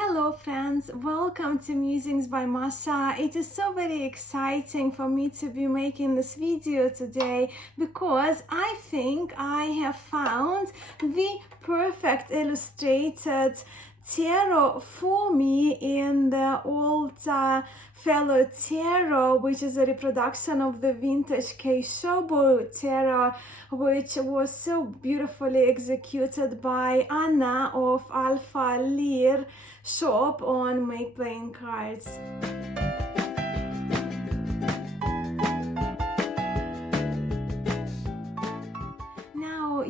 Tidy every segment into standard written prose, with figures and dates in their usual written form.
Hello friends, welcome to Musings by Mascha. It is so very exciting for me to be making this video today because I think I have found the perfect illustrated tarot for me in the old fellow tarot, which is a reproduction of the vintage Keishobou Tarot, which was so beautifully executed by Anna of Alpha Lyr Shop on Make Playing Cards.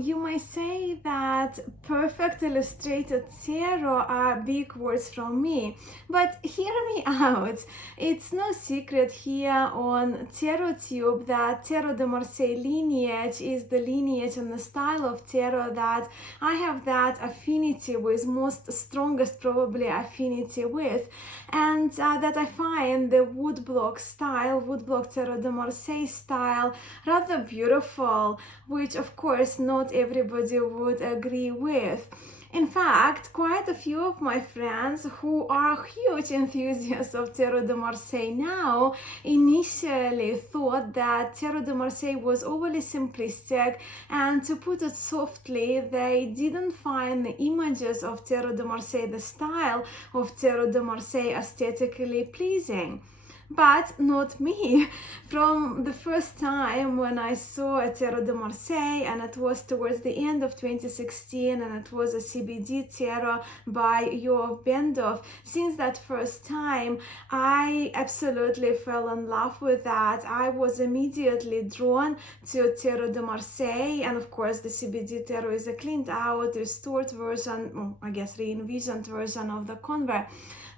You might say that perfect illustrated tarot are big words from me, but hear me out. It's no secret here on TarotTube that Tarot de Marseille lineage is the lineage and the style of tarot that I have that affinity with, most strongest probably affinity with, and that I find the woodblock style, woodblock Tarot de Marseille style, rather beautiful, which of course not everybody would agree with. In fact, quite a few of my friends who are huge enthusiasts of Tarot de Marseille now initially thought that Tarot de Marseille was overly simplistic, and to put it softly, they didn't find the images of Tarot de Marseille, the style of Tarot de Marseille, aesthetically pleasing. But not me. From the first time when I saw a Tarot de Marseille, and it was towards the end of 2016, and it was a CBD tarot by Yoav Bendov, since that first time, I absolutely fell in love with that. I was immediately drawn to Tarot de Marseille, and of course the CBD tarot is a cleaned out, restored version, or I guess re-envisioned version of the convert.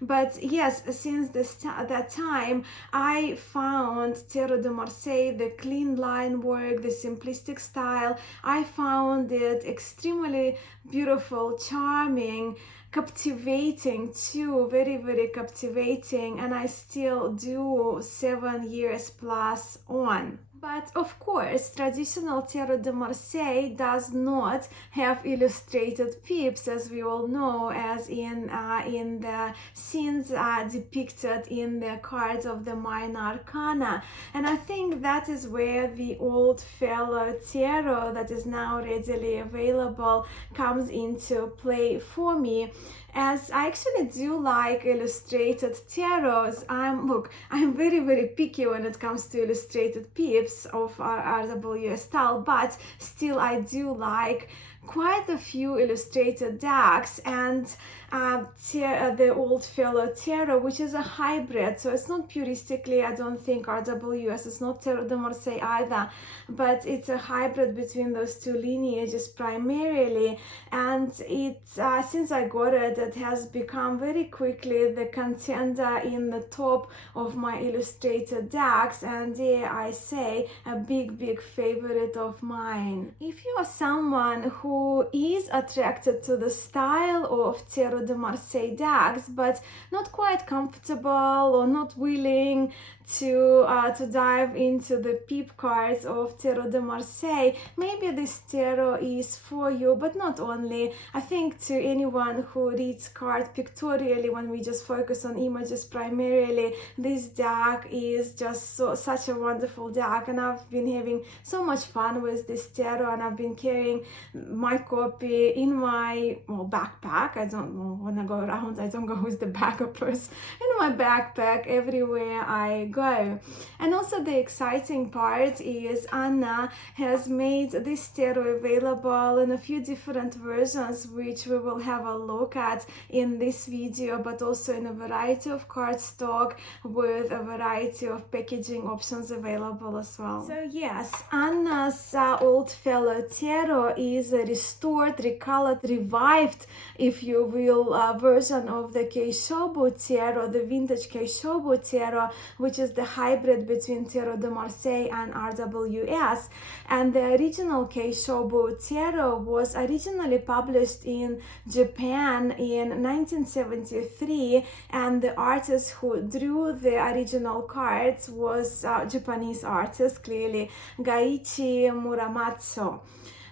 But yes, since that time, I found Tarot de Marseille, the clean line work, the simplistic style, I found it extremely beautiful, charming, captivating too, very, very captivating, and I still do 7 years plus on. But of course, traditional Tarot de Marseille does not have illustrated pips, as we all know, as in the scenes depicted in the cards of the Minor Arcana. And I think that is where the old fellow tarot that is now readily available comes into play for me, as I actually do like illustrated tarots. I'm very, very picky when it comes to illustrated pips of RWS style, but still I do like quite a few illustrated decks, and the old fellow tarot, which is a hybrid, so it's not puristically, I don't think RWS is not Tarot de Marseille either, but it's a hybrid between those two lineages primarily, and it since I got it, it has become very quickly the contender in the top of my illustrated decks, and dare I say, a big favorite of mine. If you are someone who is attracted to the style of Tarot de Marseille decks, but not quite comfortable or not willing to dive into the peep cards of Tarot de Marseille, maybe this tarot is for you. But not only, I think to anyone who reads cards pictorially, when we just focus on images primarily, this deck is just such a wonderful deck, and I've been having so much fun with this tarot, and I've been carrying my copy in my backpack. I don't know, when I go around, I don't go with the backup purse, in my backpack everywhere I go. And also the exciting part is Anna has made this tarot available in a few different versions, which we will have a look at in this video, but also in a variety of cardstock with a variety of packaging options available as well. So yes, Anna's old fellow tarot is a restored, recolored, revived, if you will, version of the Keishobou Tarot, the vintage Keishobou Tarot, which is the hybrid between Tarot de Marseille and RWS. And the original Keishobou Tarot was originally published in Japan in 1973, and the artist who drew the original cards was Japanese artist, clearly, Gaiichi Muramatsu.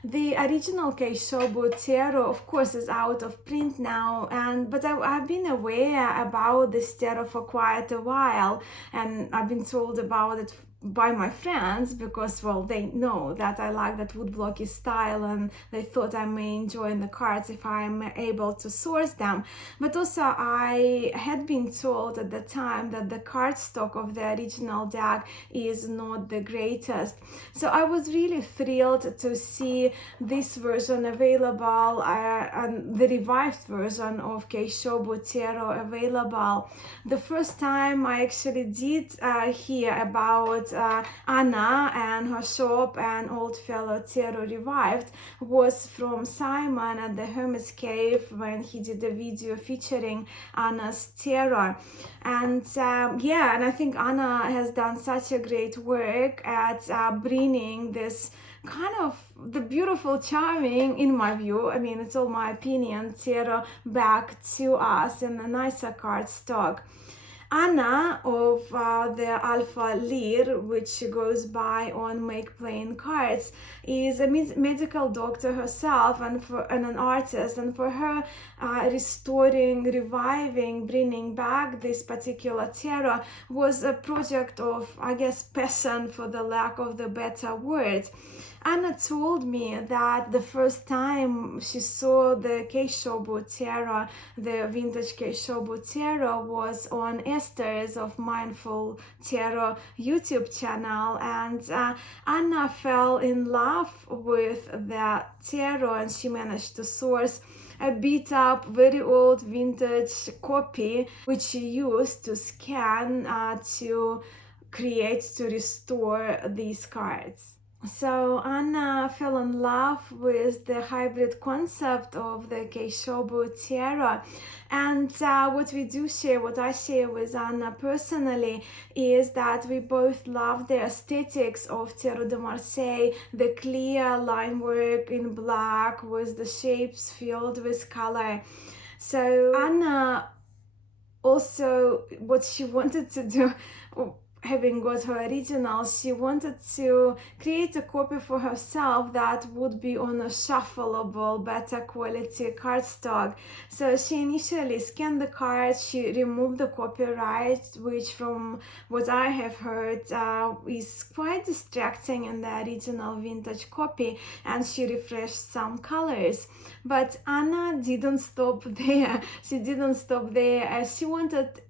The original Keishobou Tarot, of course, is out of print now, but I've been aware about this tarot for quite a while, and I've been told about it by my friends because, well, they know that I like that woodblocky style, and they thought I may enjoy the cards if I'm able to source them. But also I had been told at the time that the cardstock of the original deck is not the greatest. So I was really thrilled to see this version available, and the revived version of Keishobou Tarot available. The first time I actually did hear about Anna and her shop and Old Fellow Tarot Revived was from Simon at the Hermit's Cave, when he did a video featuring Anna's tarot. And yeah, and I think Anna has done such a great work at bringing this kind of the beautiful, charming, in my view, I mean, it's all my opinion, tarot back to us in a nicer cardstock. Anna of the Alpha Lyr, which goes by on Make Plain Cards, is a medical doctor herself and an artist, and for her restoring, reviving, bringing back this particular tarot was a project of, I guess, passion, for the lack of the better word. Anna told me that the first time she saw the Keishobou Tarot, the vintage Keishobou Tarot, was on Esther's of Mindful Tarot YouTube channel, and Anna fell in love with the tarot, and she managed to source a beat up, very old vintage copy, which she used to scan to restore these cards. So Anna fell in love with the hybrid concept of the Keishobou Tarot, and what I share with Anna personally, is that we both love the aesthetics of Tarot de Marseille, the clear line work in black with the shapes filled with color. So Anna also, what she wanted to do, having got her original, she wanted to create a copy for herself that would be on a shuffleable, better quality cardstock. So she initially scanned the cards, she removed the copyright, which from what I have heard is quite distracting in the original vintage copy, and she refreshed some colors. But Anna didn't stop there. She didn't stop there, as she wanted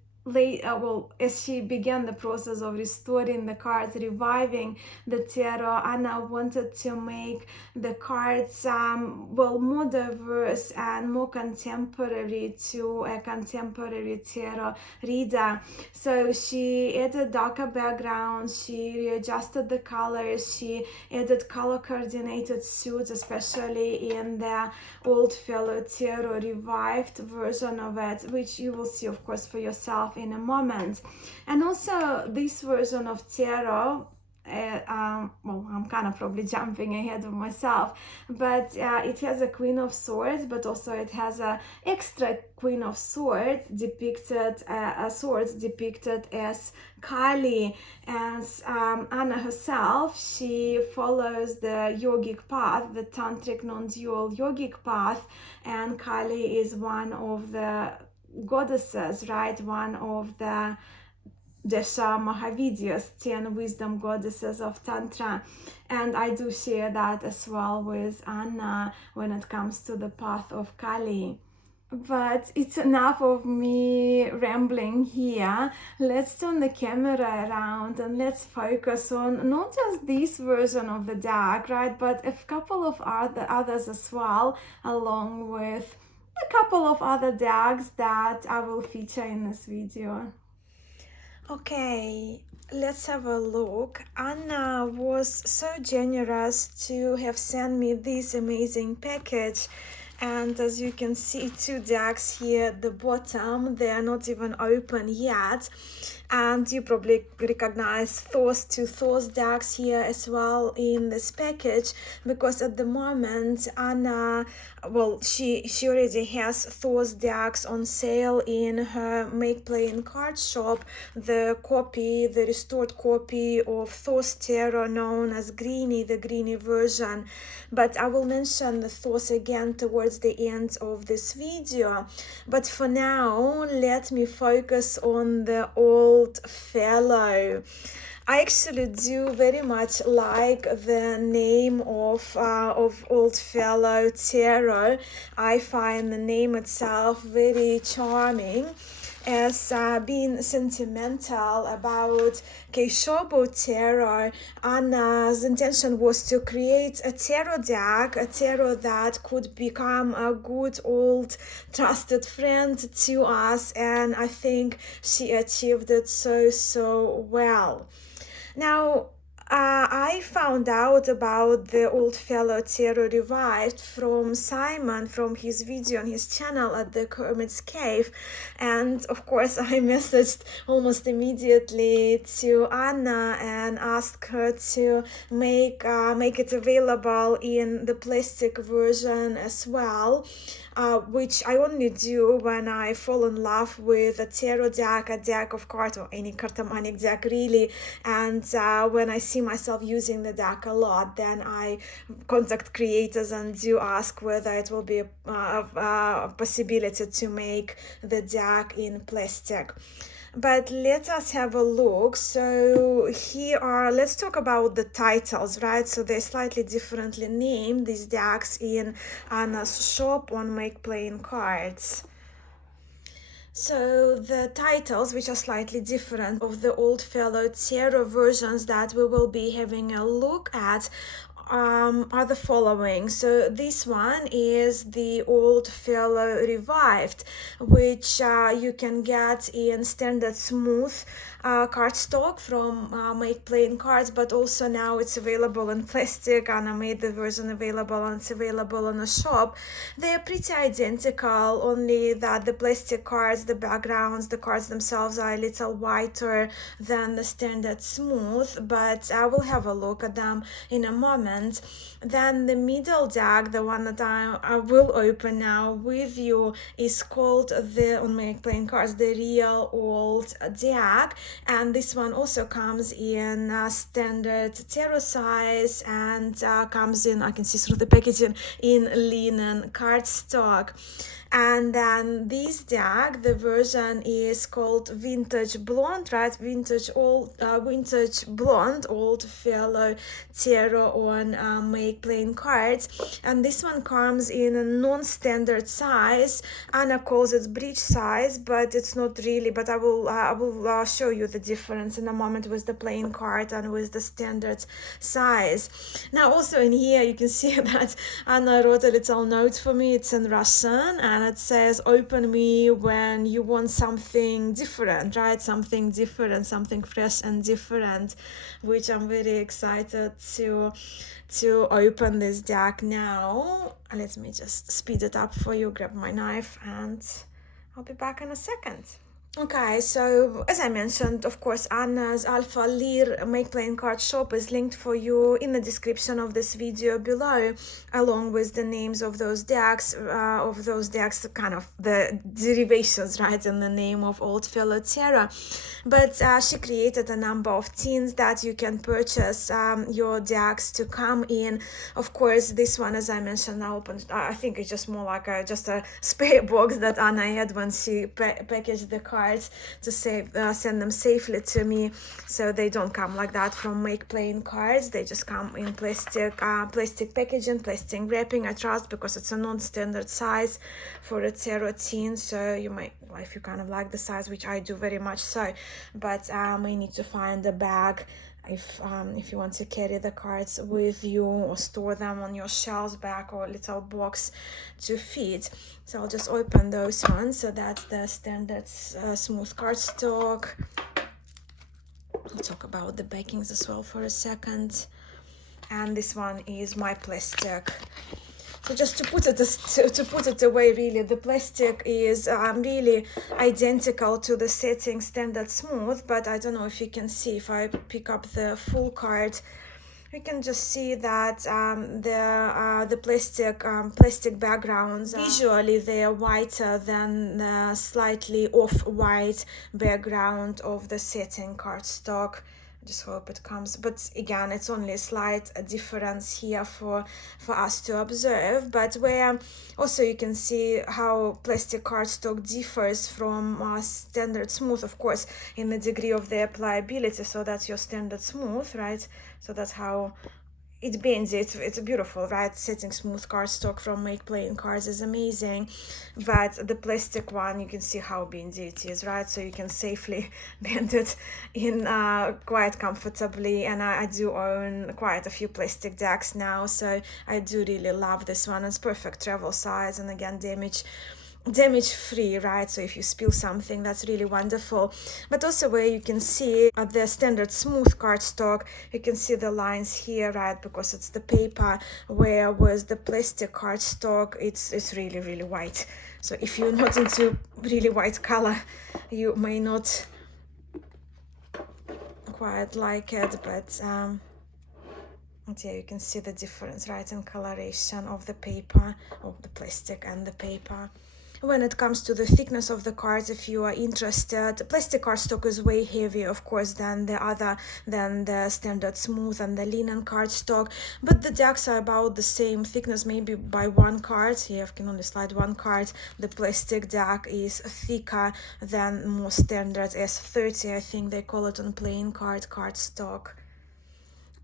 as she began the process of restoring the cards, reviving the tarot, Anna wanted to make the cards more diverse and more contemporary to a contemporary tarot reader. So she added darker backgrounds, she readjusted the colors, she added color coordinated suits, especially in the Old Fellow Tarot revived version of it, which you will see, of course, for yourself in a moment. And also this version of tarot, I'm kind of probably jumping ahead of myself, but it has a Queen of Swords, but also it has a extra Queen of Swords depicted as Kali. As Anna herself, she follows the yogic path, the tantric non-dual yogic path, and Kali is one of the goddesses, right? One of the Dasha Mahavidyas, 10 wisdom goddesses of Tantra. And I do share that as well with Anna when it comes to the path of Kali. But it's enough of me rambling here. Let's turn the camera around and let's focus on not just this version of the deck, right, but a couple of others as well, along with a couple of other decks that I will feature in this video. Okay, let's have a look. Anna was so generous to have sent me this amazing package, And as you can see, 2 decks here at the bottom, they are not even open yet. And you probably recognize those 2 decks here as well in this package, because at the moment Anna, well, she already has those decks on sale in her Make Play in Card shop. The restored copy of Thos Tarot known as Greenie, the Greenie version. But I will mention the Thos again towards the end of this video. But for now, let me focus on the Old Fellow. I actually do very much like the name of Old Fellow Tarot. I find the name itself very charming, as being sentimental about Keishobou Tarot. Anna's intention was to create a tarot deck, a tarot that could become a good old trusted friend to us, and I think she achieved it so well. Now, I found out about the Old Fellow Tarot Revived from Simon, from his video on his channel at the Hermit's Cave, and of course I messaged almost immediately to Anna and asked her to make it available in the plastic version as well. Which I only do when I fall in love with a tarot deck, a deck of cards, or any cartomanic deck really, and when I see myself using the deck a lot, then I contact creators and do ask whether it will be a possibility to make the deck in plastic. But let us have a look. So here are, let's talk about the titles, right? So they're slightly differently named, these decks, in Anna's shop on Make Playing Cards. So the titles, which are slightly different of the Old Fellow Tarot versions that we will be having a look at, are the following. So this one is the Old Fellow Revived, which you can get in standard smooth cardstock from Make Playing Cards, but also now it's available in plastic, and I made the version available, and it's available in a shop. They are pretty identical, only that the plastic cards, the backgrounds, the cards themselves are a little whiter than the standard smooth, but I will have a look at them in a moment. Then the middle deck, the one that I will open now with you, is called on Make Playing Cards, the Real Old Deck, and this one also comes in standard tarot size, and comes in, I can see through the packaging, in linen cardstock. And then this deck, the version is called Vintage Blonde, right? Vintage Blonde, Old Fellow Tarot on Make Playing Cards. And this one comes in a non-standard size. Anna calls it bridge size, but it's not really. But I will show you the difference in a moment with the playing card and with the standard size. Now, also in here, you can see that Anna wrote a little note for me. It's in Russian, and it says, "Open me when you want something different," right? Something different, something fresh and different, which I'm very excited to open this deck now. Let me just speed it up for you, grab my knife, and I'll be back in a second. Okay, so as I mentioned, of course, Anna's Alpha Lyr Make Playing Card shop is linked for you in the description of this video below, along with the names of those decks, kind of the derivations, right, in the name of Old Fellow Tarot. But she created a number of tins that you can purchase your decks to come in. Of course, this one, as I mentioned, I opened, I think it's just more like just a spare box that Anna had when she packaged the cards to send them safely to me, so they don't come like that from Make Playing Cards. They just come in plastic packaging, plastic wrapping, I trust, because it's a non-standard size for a tarot tin. So you might, if you kind of like the size, which I do very much so, but may need to find a bag if you want to carry the cards with you or store them on your shelves back, or a little box to fit. So I'll just open those ones. So that's the standard smooth cardstock. I'll talk about the backings as well for a second. And this one is my plastic. So just to put it away, really, the plastic is really identical to the setting standard smooth, but I don't know if you can see, if I pick up the full card, you can just see that the plastic backgrounds, visually they are whiter than the slightly off-white background of the setting cardstock. Just hope it comes, but again, it's only a slight difference here for us to observe. But where also you can see how plastic cardstock differs from standard smooth, of course, in the degree of the pliability. So that's your standard smooth, right? So that's how it bends. It's beautiful, right? Setting smooth cardstock from Make Plain Cards is amazing, but the plastic one, you can see how bendy it is, right? So you can safely bend it in quite comfortably. And I do own quite a few plastic decks now, so I do really love this one. It's perfect travel size, and again, damage free, right? So if you spill something, that's really wonderful. But also where you can see the standard smooth cardstock, you can see the lines here, right? Because it's the paper, where with the plastic cardstock, it's really white. So if you're not into really white color, you may not quite like it, but yeah, you can see the difference, right, in coloration of the paper, of the plastic and the paper. When it comes to the thickness of the cards, if you are interested, plastic cardstock is way heavier, of course, than the standard smooth and the linen cardstock, but the decks are about the same thickness, maybe by one card. Here I can only slide one card. The plastic deck is thicker than more standard S30, I think they call it on plain cardstock.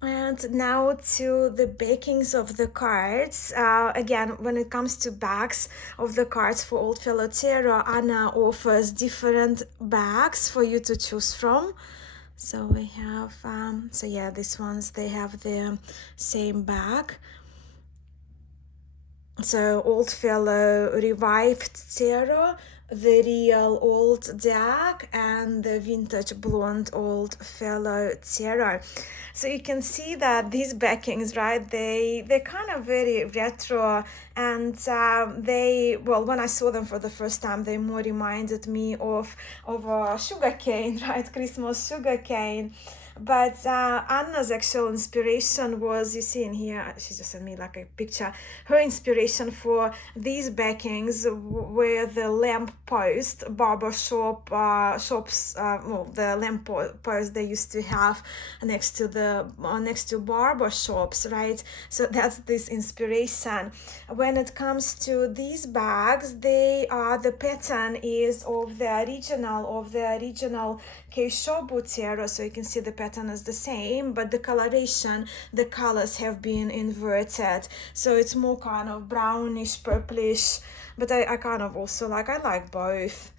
And now to the backings of the cards. Again, when it comes to backs of the cards for Oldfellow Tarot, Anna offers different backs for you to choose from. So we have, so yeah, these ones, they have the same back. So Oldfellow Revived Tarot, the Real Old deck, and the Vintage Blonde Oldfellow Tarot. So you can see that these backings, right, they're kind of very retro, and well, when I saw them for the first time, they more reminded me of a sugarcane, right, Christmas sugarcane. But Anna's actual inspiration was, you see in here, she just sent me like a picture, her inspiration for these backings were the lamp post barber shop shops, well, the lamp post they used to have next to barber shops, right? So that's this inspiration. When it comes to these bags, they are, the pattern is of the original Keishobou Tarot, so you can see the pattern is the same, but the coloration, the colors have been inverted, so it's more kind of brownish, purplish, but I kind of also I like both.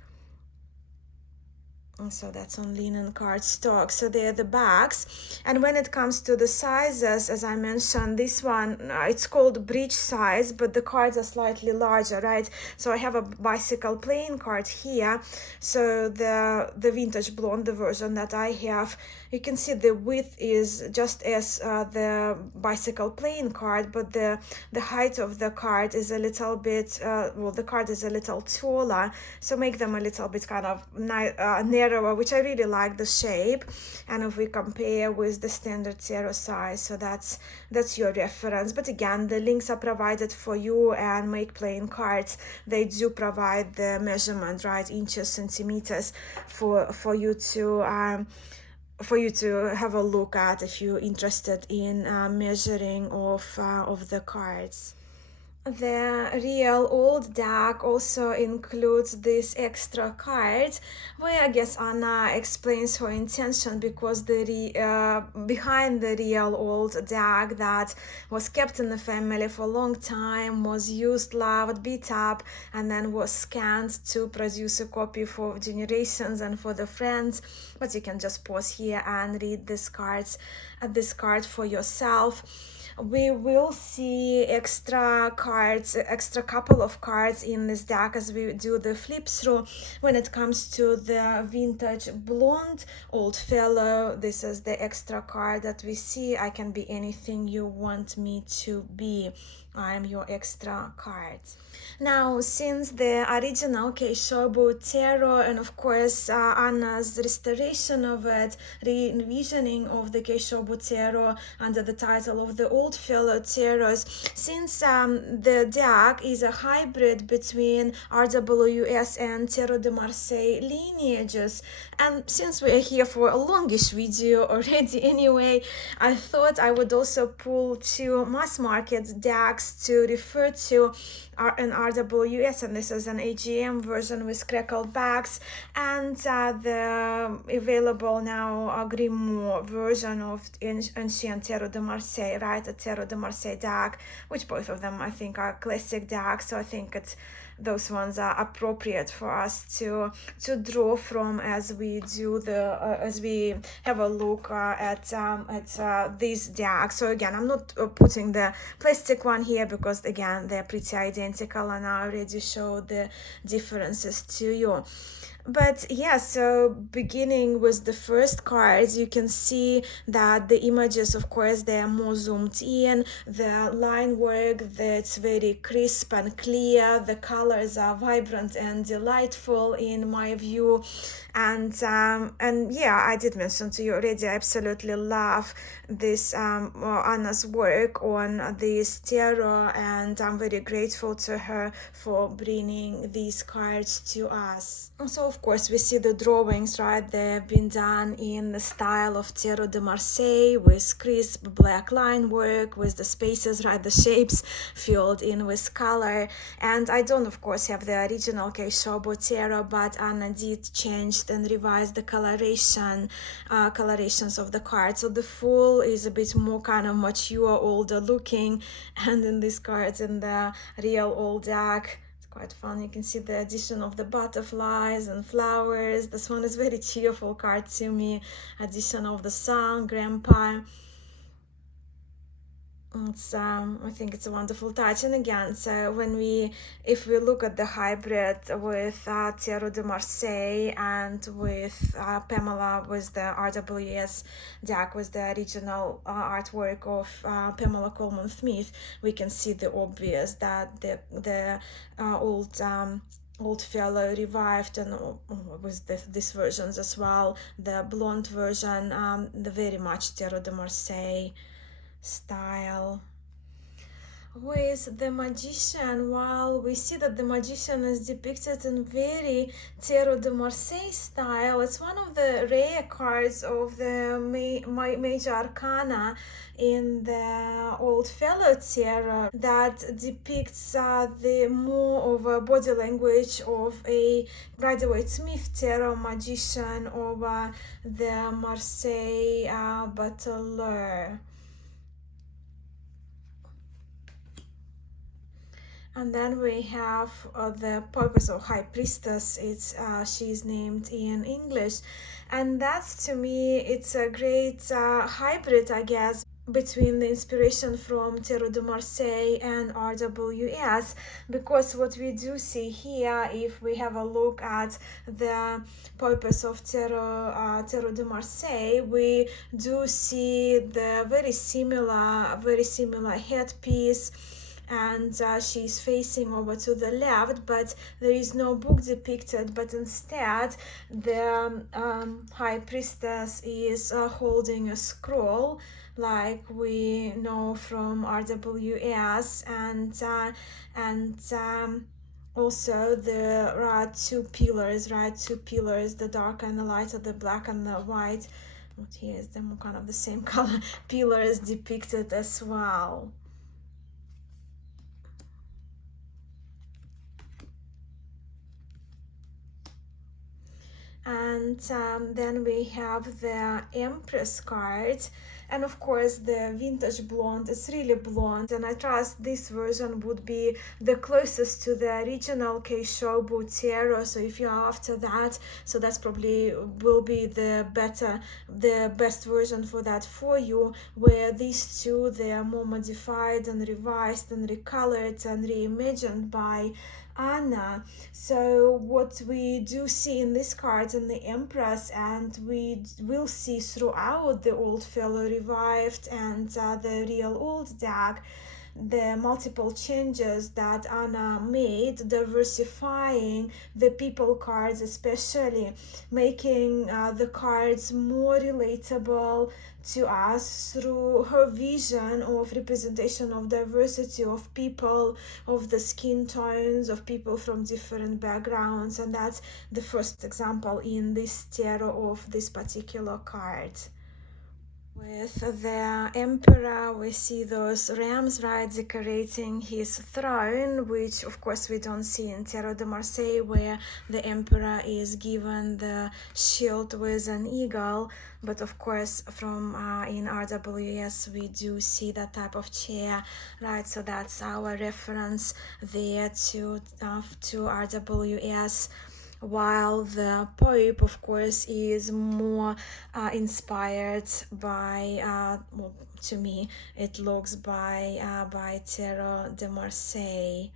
And so that's on linen cardstock. So they're the backs. And when it comes to the sizes, as I mentioned, this one, it's called bridge size, but the cards are slightly larger, right? So I have a bicycle playing card here. So the Vintage Blonde, the version that I have, you can see the width is just as the bicycle playing card, but the height of the card is a little bit, well, the card is a little taller, so make them a little bit kind of narrower, which I really like the shape. And if we compare with the standard tarot size, so that's your reference. But again, the links are provided for you, and Make Plain Cards, they do provide the measurement, right, inches, centimeters for you to have a look at if you're interested in measuring of the cards. The Real Old deck also includes this extra card, where I guess Anna explains her intention, because behind the Real Old deck that was kept in the family for a long time, was used, loved, beat up, and then was scanned to produce a copy for generations and for the friends. But you can just pause here and read this card for yourself. We will see extra couple of cards in this deck as we do the flip through. When it comes to the Vintage Blonde Oldfellow, this is the extra card that we see. I can be anything you want me to be. I'm your extra card. Now, since the original Keishobou Tarot and of course Anna's restoration of it, re-envisioning of the Keishobou Tarot under the title of the Old Fellow Tarots, since the deck is a hybrid between RWS and Tarot de Marseille lineages, and since we are here for a longish video already anyway, I thought I would also pull two mass market decks to refer to an RWS, and this is an AGM version with crackled backs, and the available now Grimoire version of Ancient Tarot de Marseille, right? A Tarot de Marseille deck, which both of them I think are classic decks, so I think those ones are appropriate for us to draw from as we do as we have a look at these decks. So again, I'm not putting the plastic one here because again they're pretty identical and I already showed the differences to you. But yeah, so beginning with the first cards, you can see that the images, of course, they are more zoomed in, the line work that's very crisp and clear, the colors are vibrant and delightful in my view, and yeah, I did mention to you already, I absolutely love this Anna's work on this tarot, and I'm very grateful to her for bringing these cards to us. So of course we see the drawings, right? They've been done in the style of Tarot de Marseille with crisp black line work, with the spaces, right, the shapes filled in with color. And I don't of course have the original Keishobou Tarot, but Anna did change and revise the colorations of the cards. So the full is a bit more kind of mature, older looking, and in these cards in the real old deck, it's quite fun. You can see the addition of the butterflies and flowers. This one is very cheerful card to me. Addition of the sun, grandpa. It's I think it's a wonderful touch. And again, so if we look at the hybrid with Tarot de Marseille and with Pamela with the RWS deck with the original artwork of Pamela Coleman Smith, we can see the obvious that the old fellow revived, and with these versions as well, the blonde version, the very much Tarot de Marseille style. With the Magician, while we see that the Magician is depicted in very Tarot de Marseille style, it's one of the rare cards of the major arcana in the Old Fellow Tarot that depicts the more of a body language of a Rider-Waite-Smith Tarot Magician over the Marseille Bateleur. And then we have the purpose of High Priestess. She's named in English, and that's, to me, it's a great hybrid, I guess, between the inspiration from Tarot de Marseille and RWS, because what we do see here, if we have a look at the purpose of Tarot de Marseille, we do see the very similar headpiece, and she's facing over to the left, but there is no book depicted, but instead the High Priestess is holding a scroll, like we know from RWS, and also there are two pillars, right? Two pillars, the dark and the light, or the black and the white. What here is them kind of the same color pillars depicted as well. And then we have the Empress card, and of course the vintage blonde is really blonde, and I trust this version would be the closest to the original Keishobou Tarot. So if you're after that, so that's probably will be the best version for that for you, where these two, they are more modified and revised and recolored and reimagined by Anna. So what we do see in this card in the Empress, and we will see throughout the Old Fellow Revived and the real old deck, the multiple changes that Anna made, diversifying the people cards, especially making the cards more relatable to us through her vision of representation of diversity of people, of the skin tones, of people from different backgrounds. And that's the first example in this tarot of this particular card. With the Emperor, we see those rams, right, decorating his throne, which of course we don't see in Tarot de Marseille, where the Emperor is given the shield with an eagle. But of course, from in RWS, we do see that type of chair, right? So that's our reference there to RWS. While the Pope, of course, is more inspired by, well, to me, it looks by Tarot de Marseille.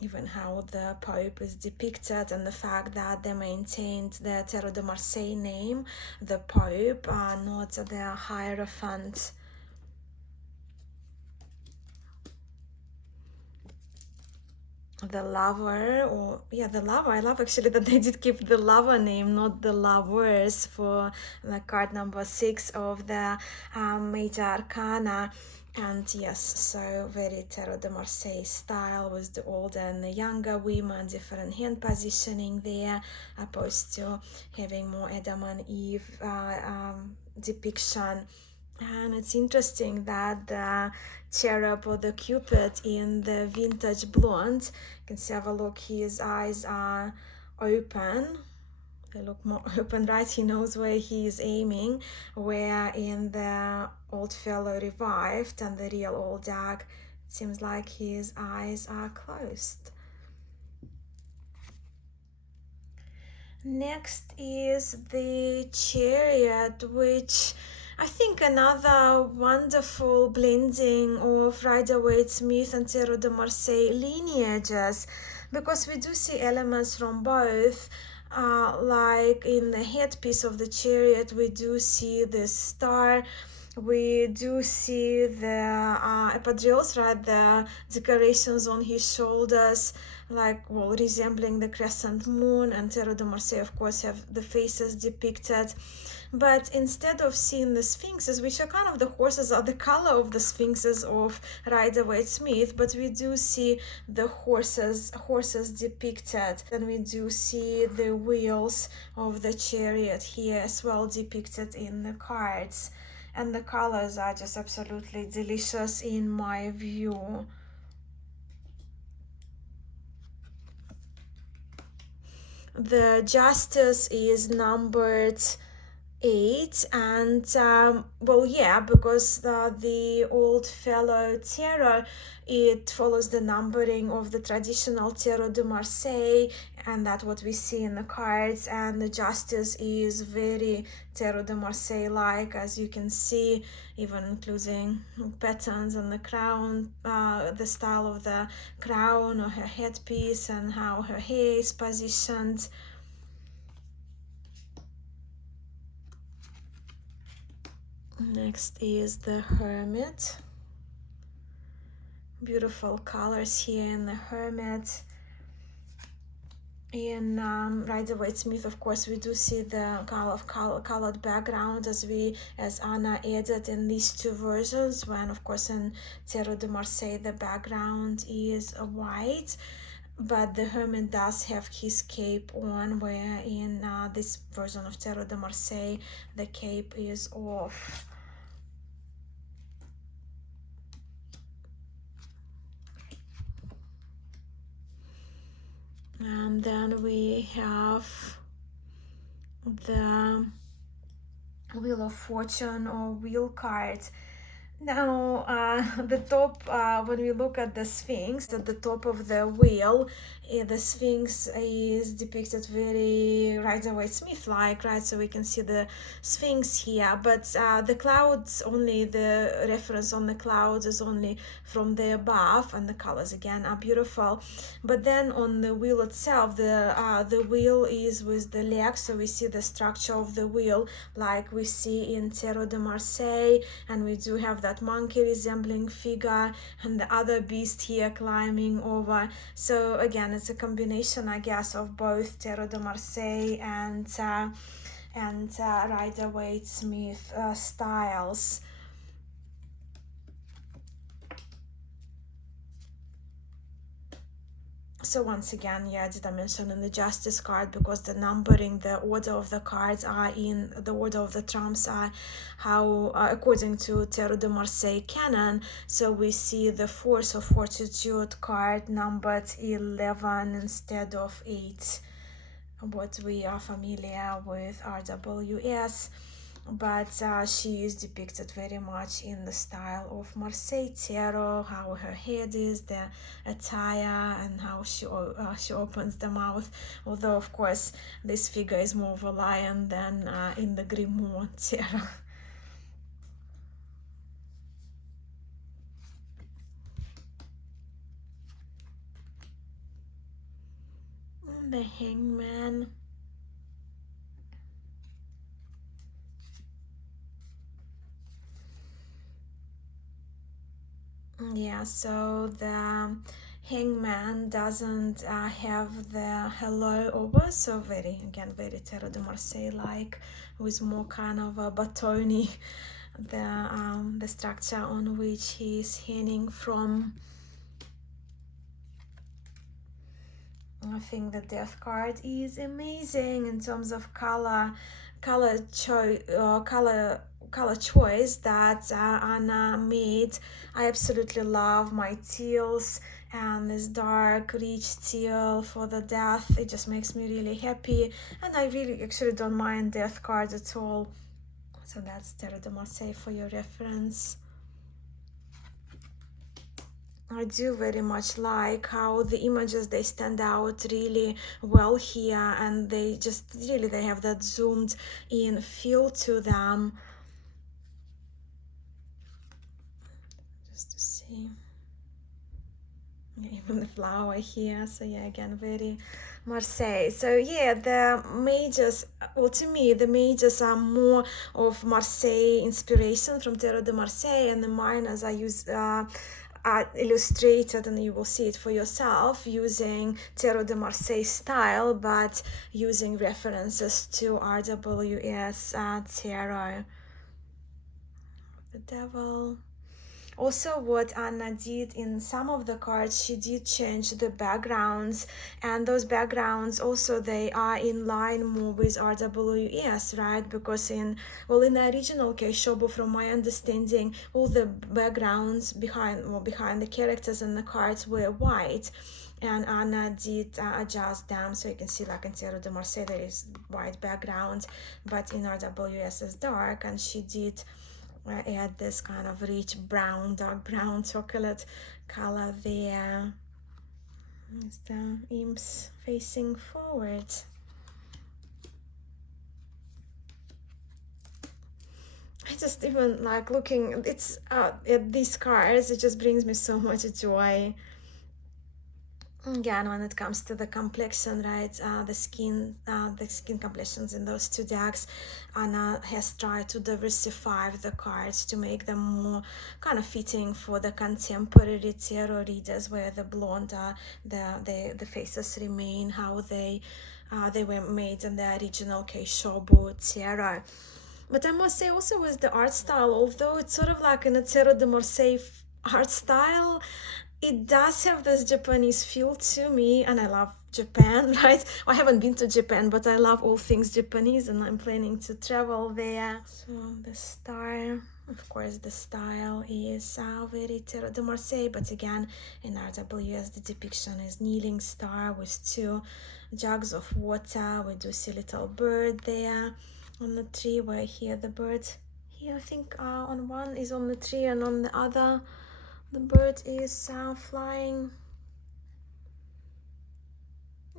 Even how the Pope is depicted, and the fact that they maintained the Tarot de Marseille name, the Pope, not the Hierophant. The lover, or yeah, the lover. I love actually that they did keep the lover name, not the lovers, for the card number 6 of the Major Arcana. And yes, so very Tarot de Marseille style, with the older and the younger women, different hand positioning there, opposed to having more Adam and Eve depiction. And it's interesting that the cherub or the cupid in the vintage blonde, you can see, have a look, his eyes are open. They look more open, right? He knows where he is aiming, where in the old fellow revived and the real old dog, it seems like his eyes are closed. Next is the Chariot, which I think another wonderful blending of Rider-Waite-Smith and Tarot de Marseille lineages, because we do see elements from both. Like in the headpiece of the Chariot, we do see the star, we do see the epadrilles, right, the decorations on his shoulders, like, well, resembling the crescent moon, and Tarot de Marseille, of course, have the faces depicted. But instead of seeing the sphinxes, which are kind of the horses, are the color of the sphinxes of Rider-Waite-Smith, but we do see the horses depicted, and we do see the wheels of the Chariot here as well depicted in the cards. And the colors are just absolutely delicious in my view. The Justice is numbered 8, and well, yeah, because the old fellow tarot, it follows the numbering of the traditional Tarot de Marseille, and that's what we see in the cards. And the Justice is very Tarot de Marseille like, as you can see, even including patterns on the crown, the style of the crown or her headpiece, and how her hair is positioned. Next is the Hermit. Beautiful colors here in the Hermit. In Rider-Waite-Smith, of course, we do see the colored background as Anna added in these two versions, when of course in Tarot de Marseille the background is white. But the Hermit does have his cape on, where in this version of Tarot de Marseille the cape is off. And then we have the Wheel of Fortune or wheel card. Now, the top, when we look at the Sphinx, at the top of the wheel, the Sphinx is depicted very Rider-Waite-Smith-like, right? So we can see the Sphinx here, but the clouds, only the reference on the clouds is only from the above, and the colors again are beautiful. But then on the wheel itself, the wheel is with the legs, so we see the structure of the wheel like we see in Tarot de Marseille, and we do have that that monkey resembling figure and the other beast here climbing over. So again, it's a combination, I guess, of both Tarot de Marseille and Rider-Waite-Smith styles. So once again, yeah, did I mention in the Justice card, because the numbering, the order of the cards are in the order of the trumps are how, according to Tarot de Marseille canon, so we see the Force of Fortitude card numbered 11 instead of 8, what we are familiar with RWS. But she is depicted very much in the style of Marseille Tarot, how her head is, the attire, and how she opens the mouth. Although, of course, this figure is more of a lion than in the Grimoire Tarot. And the Hangman. Yeah, so the Hangman doesn't have the hello over, so very Tarot de Marseille like, with more kind of a batony, the structure on which he is hanging from. I think the Death card is amazing in terms of color choice that Anna made. I absolutely love my teals and this dark rich teal for the Death. It just makes me really happy, and I really actually don't mind Death cards at all. So that's Tarot de Marseille for your reference. I do very much like how the images, they stand out really well here, and they just really, they have that zoomed in feel to them. Just to see, even the flower here. So yeah, again, very Marseille. So yeah, the mages, well, to me the mages are more of Marseille inspiration from Tarot de Marseille, and the minors are used illustrated, and you will see it for yourself, using Tarot de Marseille style, but using references to RWS Tarot. The Devil. Also, what Anna did in some of the cards, she did change the backgrounds, and those backgrounds also, they are in line more with RWS, right? Because in the original Keishobou, from my understanding, all the backgrounds behind the characters and the cards were white, and Anna did adjust them, so you can see, like in Tarot de Marseille there is white background, but in RWS is dark, and she did add this kind of rich brown, dark brown chocolate color there. There's the imps facing forward. I just even like looking at these cards, it just brings me so much joy. Again, when it comes to the complexion, right, the skin complexions in those two decks, Anna has tried to diversify the cards to make them more kind of fitting for the contemporary tarot readers, where the blonde, the faces remain how they were made in the original Keishobou Tarot. But I must say also with the art style, although it's sort of like in a Tarot de Marseille art style, it does have this Japanese feel to me, and I love Japan, right? I haven't been to Japan, but I love all things Japanese, and I'm planning to travel there. So the star, of course, the style is very Tarot de Marseille, but again, in RWS, the depiction is kneeling star with two jugs of water. We do see a little bird there on the tree, where here the bird, here I think on one is on the tree, and on the other the bird is flying.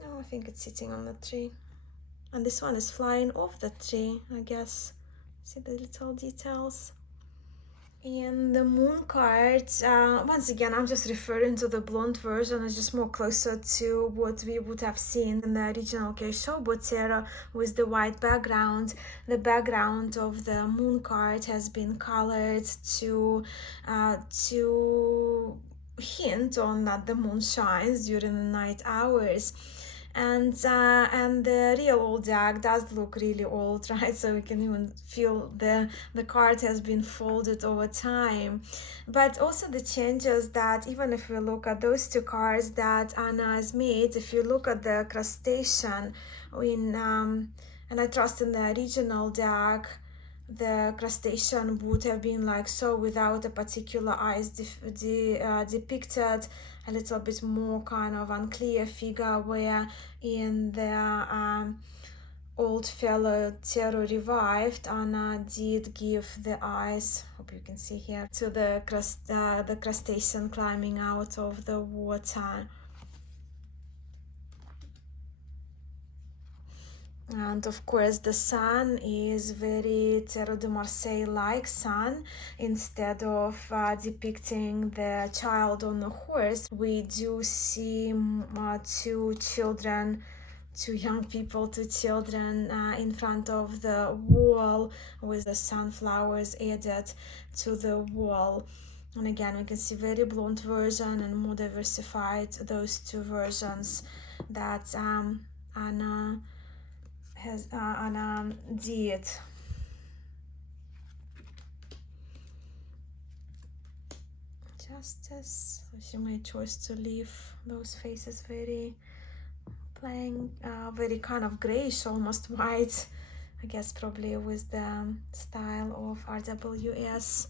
No, I think it's sitting on the tree. And this one is flying off the tree, I guess. See the little details. In the moon card, once again, I'm just referring to the blonde version. It's just more closer to what we would have seen in the original Keishobou Tarot with the white background. The background of the moon card has been colored to hint on that the moon shines during the night hours. And the real old deck does look really old, right? So we can even feel the card has been folded over time. But also the changes that, even if we look at those two cards that Anna has made, if you look at the crustacean in and I trust in the original deck, the crustacean would have been like so without a particular eyes depicted, a little bit more kind of unclear figure, where in the old fellow Tarot Revived, Anna did give the eyes, hope you can see here, to the crustacean climbing out of the water. And of course the sun is very Tarot de Marseille like sun. Instead of depicting the child on a horse, we do see two children, two young people, two children in front of the wall with the sunflowers added to the wall. And again, we can see very blonde version and more diversified, those two versions that Anna did. Justice, so she made choice to leave those faces very plain, very kind of grayish, almost white, I guess probably with the style of RWS.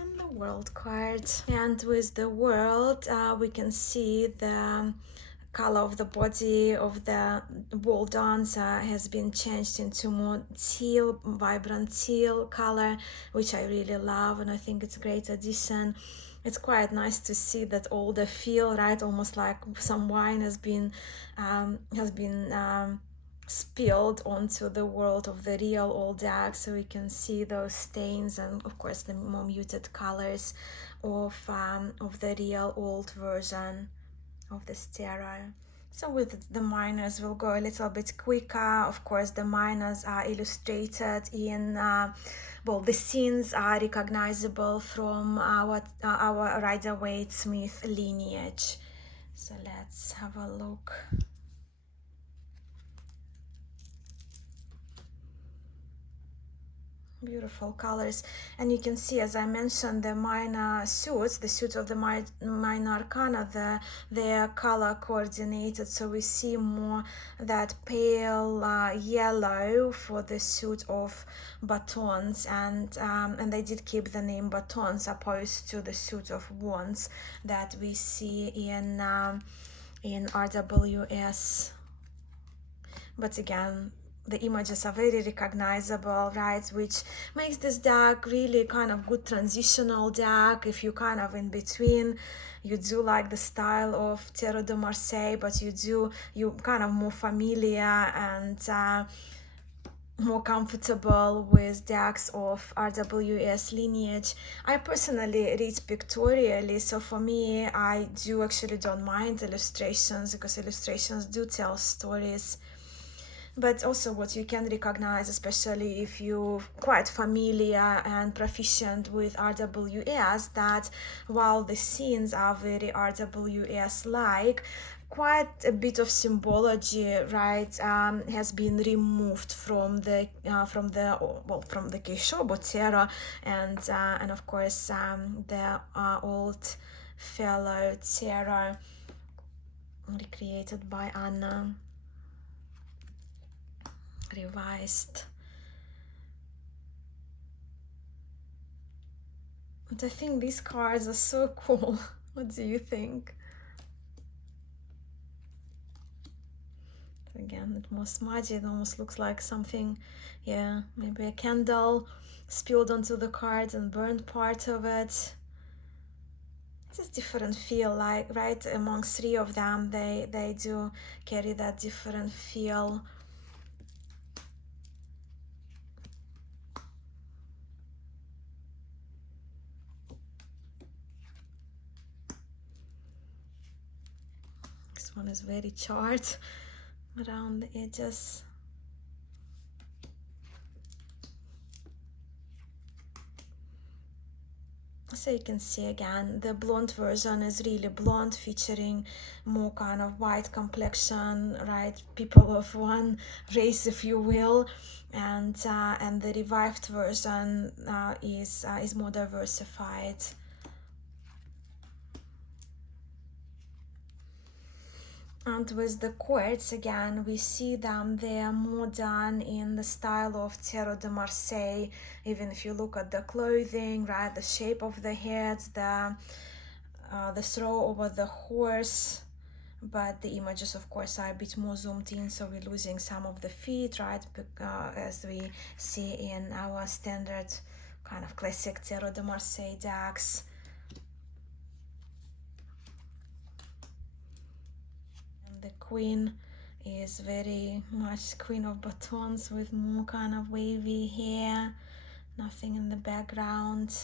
And the world card, and with the world we can see the color of the body of the wall dancer has been changed into more teal, vibrant teal color, which I really love, and I think it's a great addition. It's quite nice to see that all the feel, right, almost like some wine has been spilled onto the world of the real old deck, so we can see those stains and of course the more muted colors of the real old version of this tarot. So with the minors we'll go a little bit quicker. Of course the minors are illustrated in well, the scenes are recognizable from our Rider-Waite-Smith lineage. So let's have a look. Beautiful colors, and you can see, as I mentioned, the minor suits, the suits of the minor arcana, their color coordinated, so we see more that pale yellow for the suit of batons, and they did keep the name batons opposed to the suit of wands that we see in RWS. But again, the images are very recognizable, right, which makes this deck really kind of good transitional deck. If you kind of in between, you do like the style of Tarot de Marseille, but you kind of more familiar and more comfortable with decks of RWS lineage. I personally read pictorially, so for me I do actually don't mind illustrations, because illustrations do tell stories. But also what you can recognize, especially if you're quite familiar and proficient with RWS, that while the scenes are very RWS-like, quite a bit of symbology, right, has been removed from the Keishobou Tarot, and of course the old fellow tarot recreated by Anna, revised. But I think these cards are so cool. What do you think? Again, it's more smudgy. It almost looks like something, yeah, maybe a candle spilled onto the card and burned part of it. Just different feel, like, right, among three of them, they do carry that different feel. This one is very charred around the edges. So you can see again, the blonde version is really blonde, featuring more kind of white complexion, right? People of one race, if you will, and the revived version is more diversified. And with the quartz, again, we see them, they are more done in the style of Tarot de Marseille. Even if you look at the clothing, right, the shape of the heads, the throw over the horse, but the images, of course, are a bit more zoomed in, so we're losing some of the feet, right, as we see in our standard kind of classic Tarot de Marseille decks. The queen is very much queen of batons with more kind of wavy hair, nothing in the background.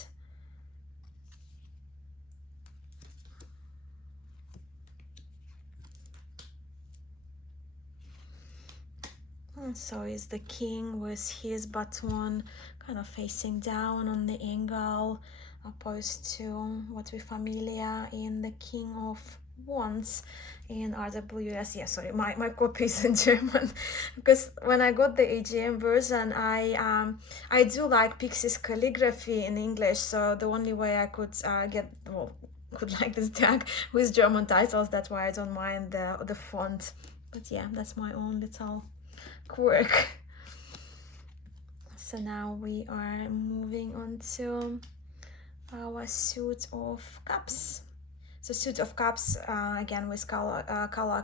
And so is the king with his baton kind of facing down on the angle, opposed to what we're familiar in the king of wands in RWS. Yeah, sorry, my copy is in German because when I got the AGM version, I do like Pixie's calligraphy in English, so the only way I could could like this deck with German titles. That's why I don't mind the font. But yeah, that's my own little quirk. So now we are moving on to our suit of cups. So suit of cups, again with color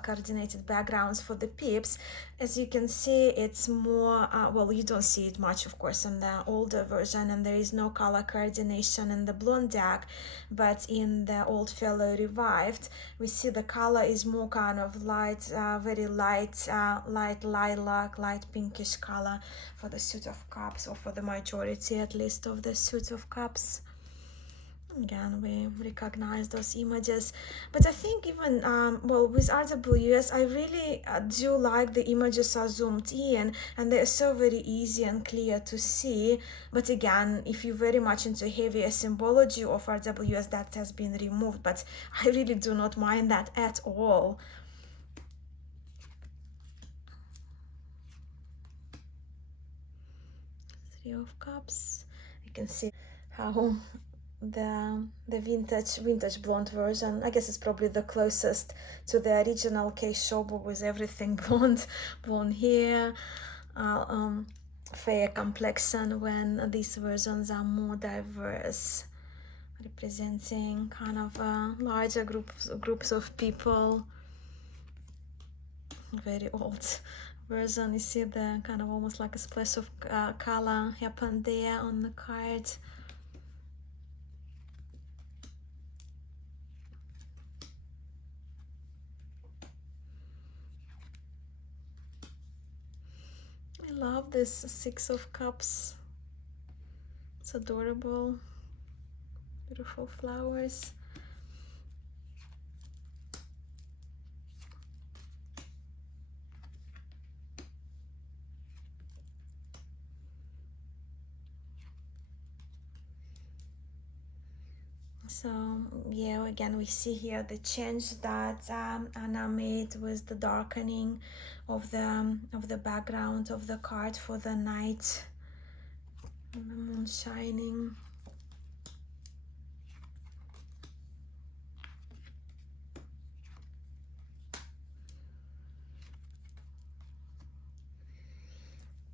coordinated backgrounds for the pips. As you can see, it's more, well, you don't see it much, of course, in the older version, and there is no color coordination in the blonde deck, but in the Old Fellow Revived, we see the color is more kind of light, very light, light lilac, light pinkish color for the suit of cups, or for the majority at least of the suit of cups. Again, we recognize those images, but I think even well, with RWS, I really do like the images are zoomed in and they're so very easy and clear to see. But again, if you're very much into heavier symbology of RWS, that has been removed, but I really do not mind that at all. Three of Cups. You can see how the vintage blonde version, I guess, it's probably the closest to the original Keishobou, with everything blonde hair, fair complexion, when these versions are more diverse, representing kind of larger groups of people. Very old version, you see the kind of almost like a splash of color happened there on the card. I love this Six of Cups. It's adorable. Beautiful flowers. So yeah, again we see here the change that Anna made with the darkening of the background of the card for the night, and the moon shining.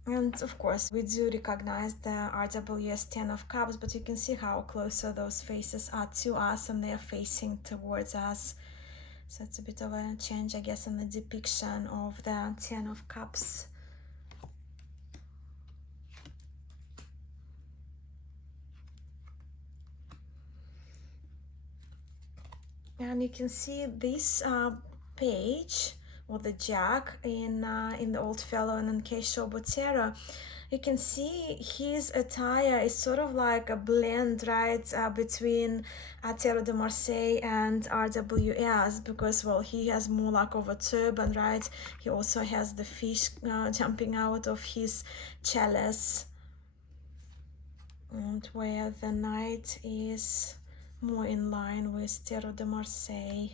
And of course, we do recognize the RWS 10 of Cups, but you can see how closer those faces are to us, and they are facing towards us. So it's a bit of a change, I guess, in the depiction of the 10 of Cups. And you can see this page, or the Jack in the Old Fellow and Keishobou Tarot, you can see his attire is sort of like a blend, right, between Tarot de Marseille and RWS, because, well, he has more like of a turban, right? He also has the fish jumping out of his chalice, and where the Knight is more in line with Tarot de Marseille.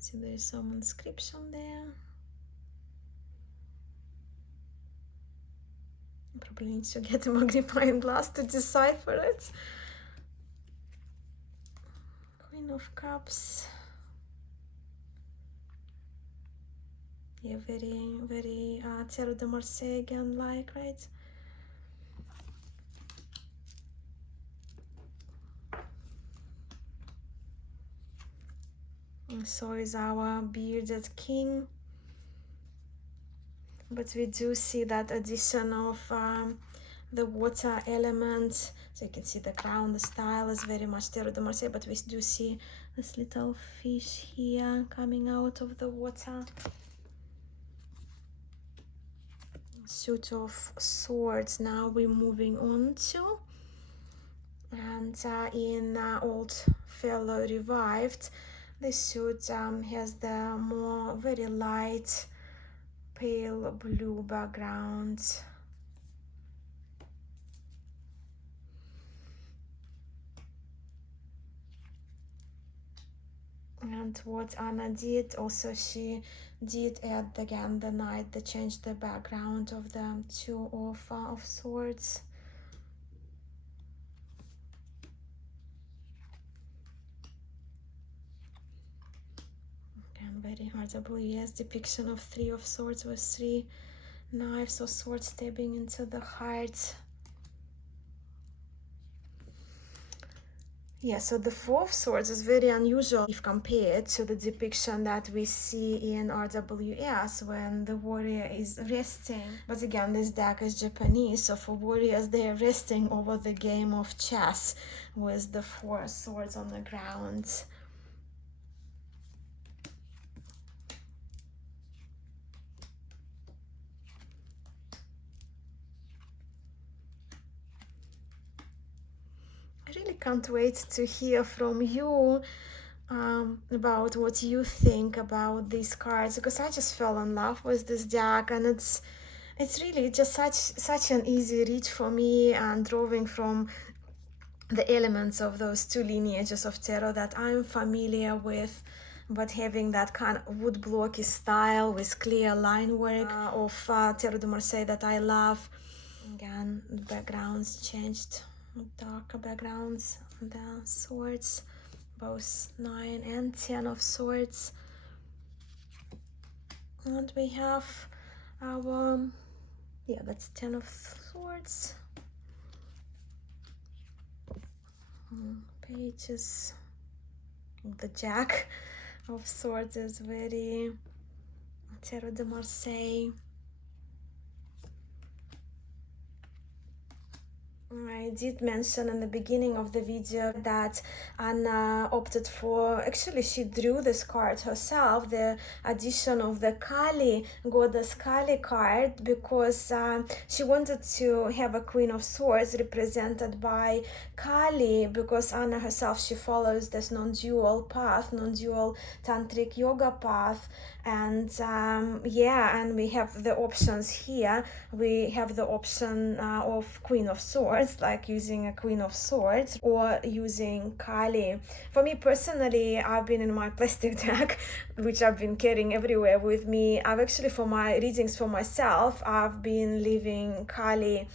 See, there is some inscription there. Probably need to get a magnifying glass to decipher it. Queen of Cups. Yeah, very Tarot de Marseille again, like, right? And so is our bearded king. But we do see that addition of the water element. So you can see the crown, the style is very much Tarot de Marseille, but we do see this little fish here coming out of the water. Suit of Swords now we're moving on to. And in Old Fellow Revived, the suit has the more very light pale blue background. And what Anna did also, she did add again the Knight, that changed the background of the Two of Swords. Again, very RWS depiction of Three of Swords with 3 knives or swords stabbing into the heart. Yeah, so the Four of Swords is very unusual if compared to the depiction that we see in RWS when the warrior is resting. But again, this deck is Japanese, so for warriors, they're resting over the game of chess with the 4 swords on the ground. I really can't wait to hear from you about what you think about these cards, because I just fell in love with this deck, and it's really just such an easy read for me, and drawing from the elements of those 2 lineages of tarot that I'm familiar with, but having that kind of wood blocky style with clear line work of Tarot de Marseille that I love. Again, the backgrounds changed, darker backgrounds on the swords, both 9 and 10 of Swords. And we have our, yeah, that's 10 of Swords. Pages. The Jack of Swords is very Tarot de Marseille. I did mention in the beginning of the video that Anna opted for, actually she drew this card herself, the addition of the Kali, Goddess Kali card, because she wanted to have a Queen of Swords represented by Kali, because Anna herself, she follows this non-dual path, non-dual tantric yoga path. And yeah, and we have the options here. We have the option of Queen of Swords, like using a Queen of Swords or using Kali. For me personally, I've been in my plastic deck, which I've been carrying everywhere with me. I've actually, for my readings for myself, I've been leaving Kali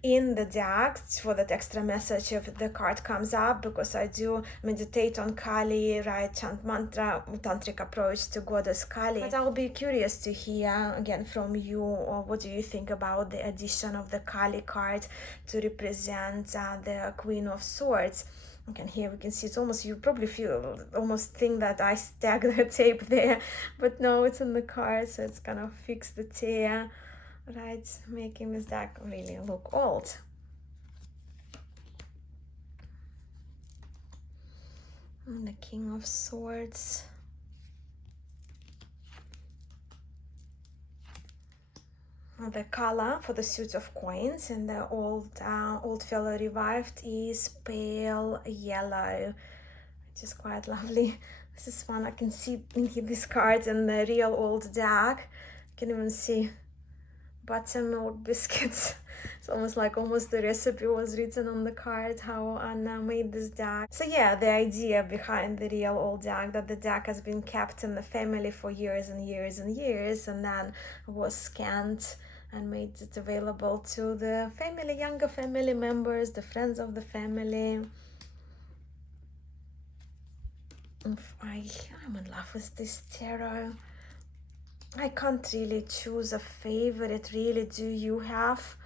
in the deck for that extra message if the card comes up, because I do meditate on Kali, right, chant mantra, tantric approach to Goddess Kali. But I'll be curious to hear again from you, or what do you think about the addition of the Kali card to represent the Queen of Swords. Again, here we can see it's almost, you probably feel, almost think that I stacked the tape there, but no, it's in the card, so it's gonna fix the tear. right, making this deck really look old. And the King of Swords. The color for the suit of coins in the old fellow revived is pale yellow, which is quite lovely. This is fun. I can see this card in the real old deck. You can even see buttermilk biscuits. It's almost like the recipe was written on the card, how Anna made this deck. So yeah, the idea behind the real old deck, that the deck has been kept in the family for years and years and years, and then was scanned and made it available to the family, younger family members, the friends of the family. I'm in love with this tarot. I can't really choose a favorite, really. Do you have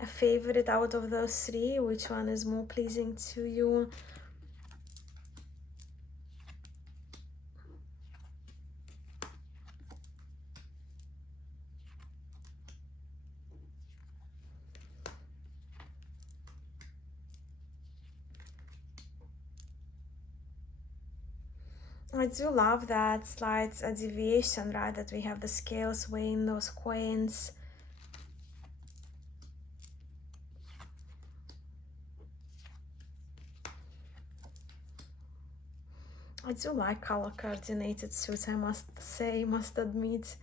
a favorite out of those three? Which one is more pleasing to you? I do love that slight deviation, right? That we have the scales weighing those coins. I do like color coordinated suits, I must say, must admit.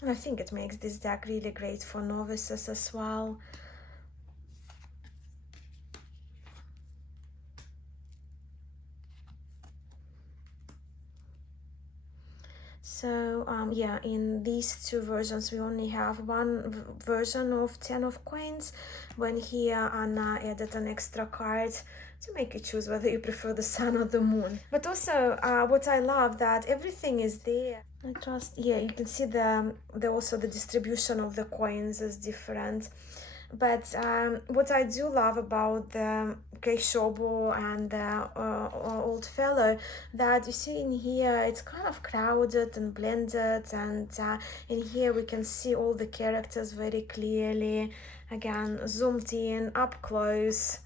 And I think it makes this deck really great for novices as well. So yeah, in these two versions we only have one version of 10 of coins, when here Anna added an extra card to make you choose whether you prefer the sun or the moon. But also what I love, that everything is there. I trust, yeah, you can see the also the distribution of the coins is different. But what I do love about the Keishobou and the old fellow, that you see in here it's kind of crowded and blended, and in here we can see all the characters very clearly, again zoomed in, up close.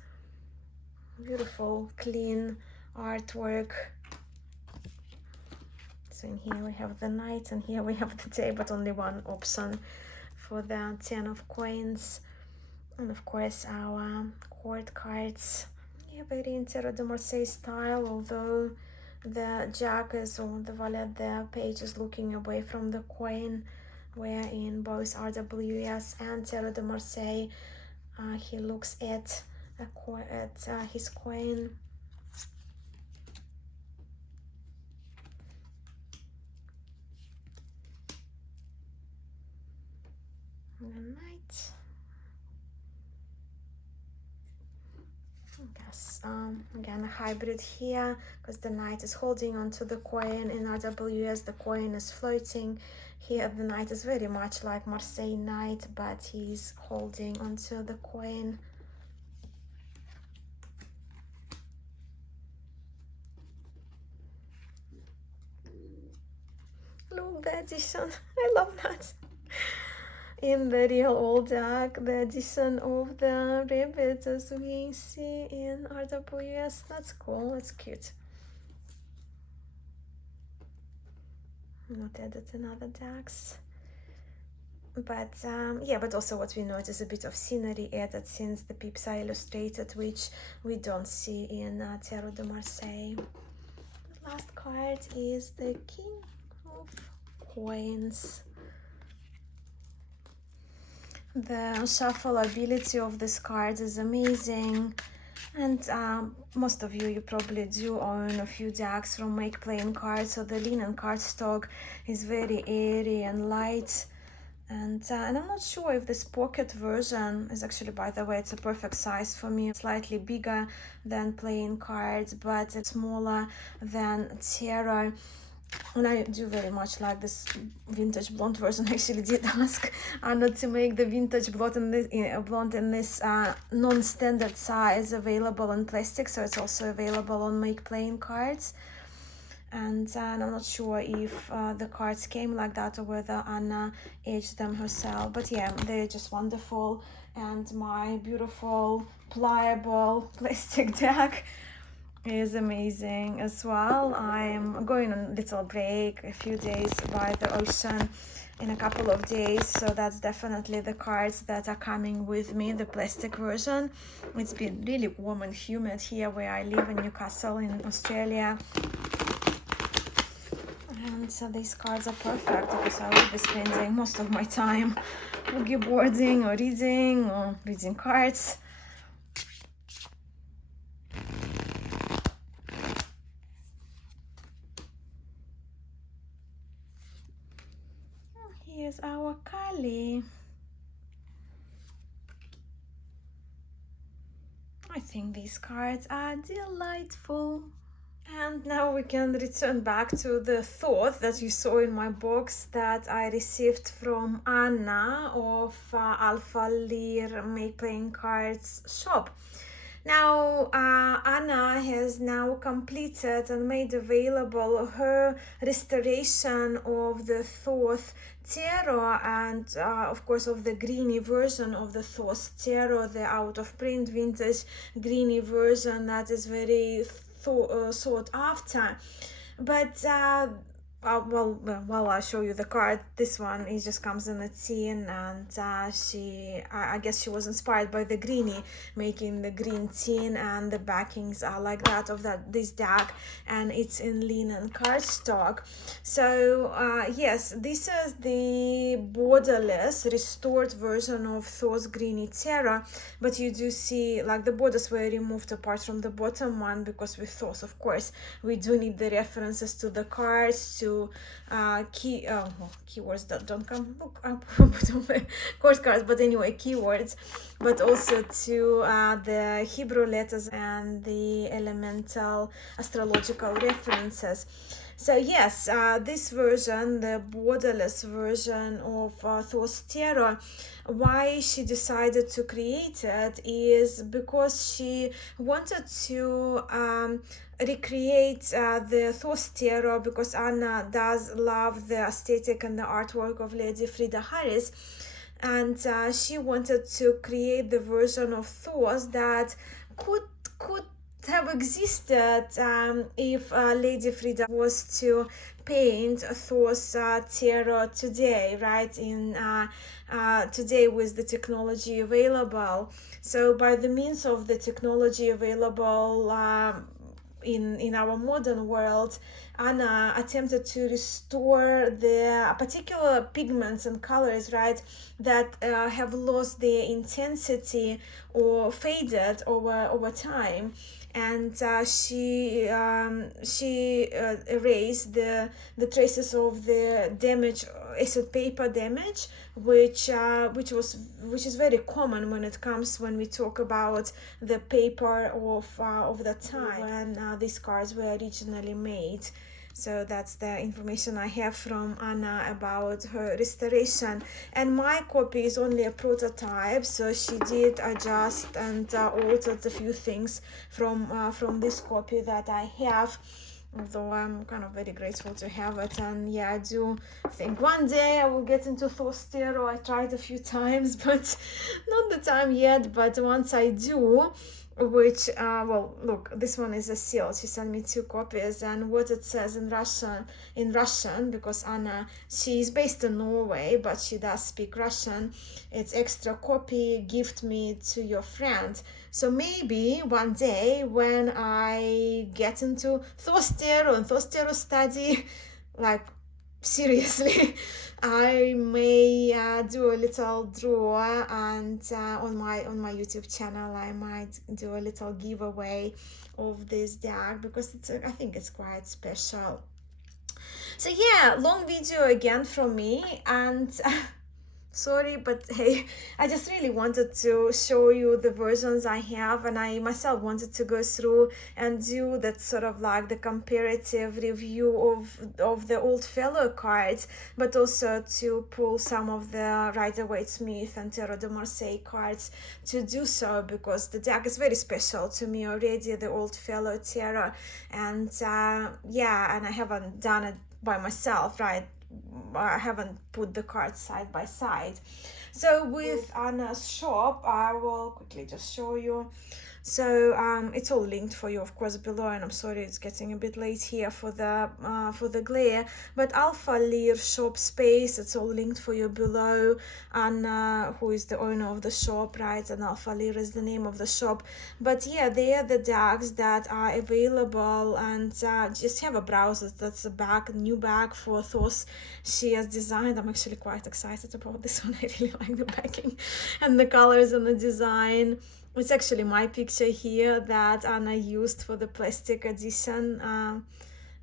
Beautiful, clean artwork. So in here we have the night, and here we have the day, but only one option for the 10 of coins. And of course our court cards. Yeah, very in Tarot de Marseille style, although the jack is, or the valet, the page is looking away from the coin, where in both RWS and Tarot de Marseille he looks at his coin. And the night. Yes, again a hybrid here, because the knight is holding onto the coin. In RWS the coin is floating. Here the knight is very much like Marseille knight, but he's holding onto the coin. Look, the addition, I love that. In the real old deck, the addition of the rabbit, as we see in RWS. That's cool, that's cute. Not added in other decks. But yeah, but also what we notice, a bit of scenery added since the pips are illustrated, which we don't see in Tarot de Marseille. The last card is the King of Coins. The shuffle ability of this card is amazing, and most of you probably do own a few decks from Make Playing Cards, so the linen cardstock is very airy and light. And I'm not sure if this pocket version is actually, by the way, it's a perfect size for me. Slightly bigger than playing cards, but it's smaller than tarot. And I do very much like this vintage blonde version. I actually did ask Anna to make the vintage blonde in this non-standard size available in plastic, so it's also available on Make Playing Cards. and I'm not sure if the cards came like that or whether Anna edged them herself, but yeah, they're just wonderful. And my beautiful pliable plastic deck is amazing as well. I'm going on a little break, a few days by the ocean in a couple of days, so that's definitely the cards that are coming with me, the plastic version. It's been really warm and humid here where I live in Newcastle in Australia, and so these cards are perfect because I will be spending most of my time boogie boarding or reading cards. Here's our Kali. I think these cards are delightful. And now we can return back to the thought that you saw in my box that I received from Anna of Alpha Lyr MPC Shop. Now, Anna has now completed and made available her restoration of the Thoth Tarot and, of course, of the greeny version of the Thoth Tarot, the out-of-print vintage greeny version that is very sought after. But while I show you the card, this one, it just comes in a tin, and I guess she was inspired by the greenie, making the green tin, and the backings are like that of this deck, and it's in linen cardstock. So yes, this is the borderless restored version of Thoth Greeny Tarot, but you do see like the borders were removed apart from the bottom one, because with Thoth, of course, we do need the references to the cards, to keywords that don't come up course cards, but anyway, keywords, but also to the Hebrew letters and the elemental astrological references. So yes, this version, the borderless version of Thoth Tarot, why she decided to create it is because she wanted to recreate the Thoth Tarot, because Anna does love the aesthetic and the artwork of Lady Frida Harris, and she wanted to create the version of Thoth that could have existed if Lady Frida was to paint Thoth Tarot today, right? In today with the technology available. So by the means of the technology available in our modern world, Anna attempted to restore the particular pigments and colors, right, that have lost their intensity or faded over time. And she erased the traces of the damage, acid paper damage, which is very common when we talk about the paper of the time when these cards were originally made. So that's the information I have from Anna about her restoration. And my copy is only a prototype, so she did adjust and altered a few things from this copy that I have. Although I'm kind of very grateful to have it, and yeah, I do think one day I will get into Thoth Tarot. I tried a few times, but not the time yet. But once I do, which well, look, this one is a seal. She sent me 2 copies, and what it says in Russian, because Anna, she is based in Norway, but she does speak Russian. It's extra copy, gift me to your friend. So maybe one day when I get into Thoth Tarot and Thoth Tarot study, like seriously, I may do a little draw, and on my YouTube channel I might do a little giveaway of this deck, because I think it's quite special. So yeah, long video again from me, and sorry, but hey, I just really wanted to show you the versions I have, and I myself wanted to go through and do that sort of like the comparative review of the old fellow cards, but also to pull some of the Rider-Waite-Smith and Tarot de Marseille cards to do so, because the deck is very special to me already, the old fellow tarot. And yeah, and I haven't done it by myself, right? I haven't put the cards side by side. So with Anna's shop, I will quickly just show you. So it's all linked for you, of course, below, and I'm sorry it's getting a bit late here for the glare, but Alpha Lyr shop space, it's all linked for you below. Anna, who is the owner of the shop, right, and Alpha Lyr is the name of the shop. But yeah, they are the decks that are available, and just have a browse. That's a bag, new bag for Thos she has designed. I'm actually quite excited about this one. I really like the backing and the colors and the design. It's actually my picture here that Anna used for the plastic edition,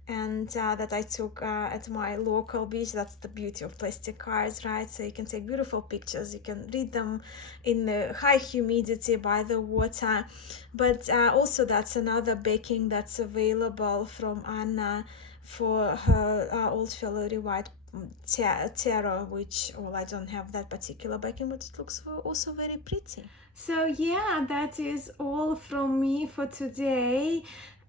and that I took at my local beach. That's the beauty of plastic cards, right? So you can take beautiful pictures, you can read them in the high humidity by the water. But also that's another backing that's available from Anna for her Old Fellow White tarot, which, well, I don't have that particular backing, but it looks also very pretty. So yeah, that is all from me for today.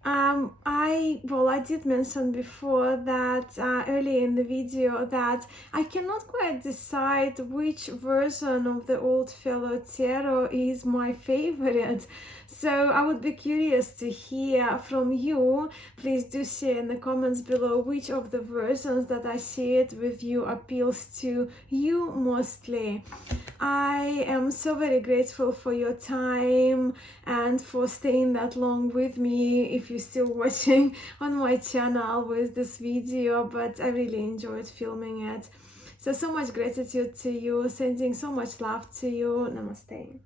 I did mention before that earlier in the video that I cannot quite decide which version of the Old Fellow Tarot is my favorite. So I would be curious to hear from you. Please do share in the comments below which of the versions that I shared with you appeals to you mostly. I am so very grateful for your time and for staying that long with me, if you're still watching on my channel with this video, but I really enjoyed filming it. So much gratitude to you, sending so much love to you. Namaste.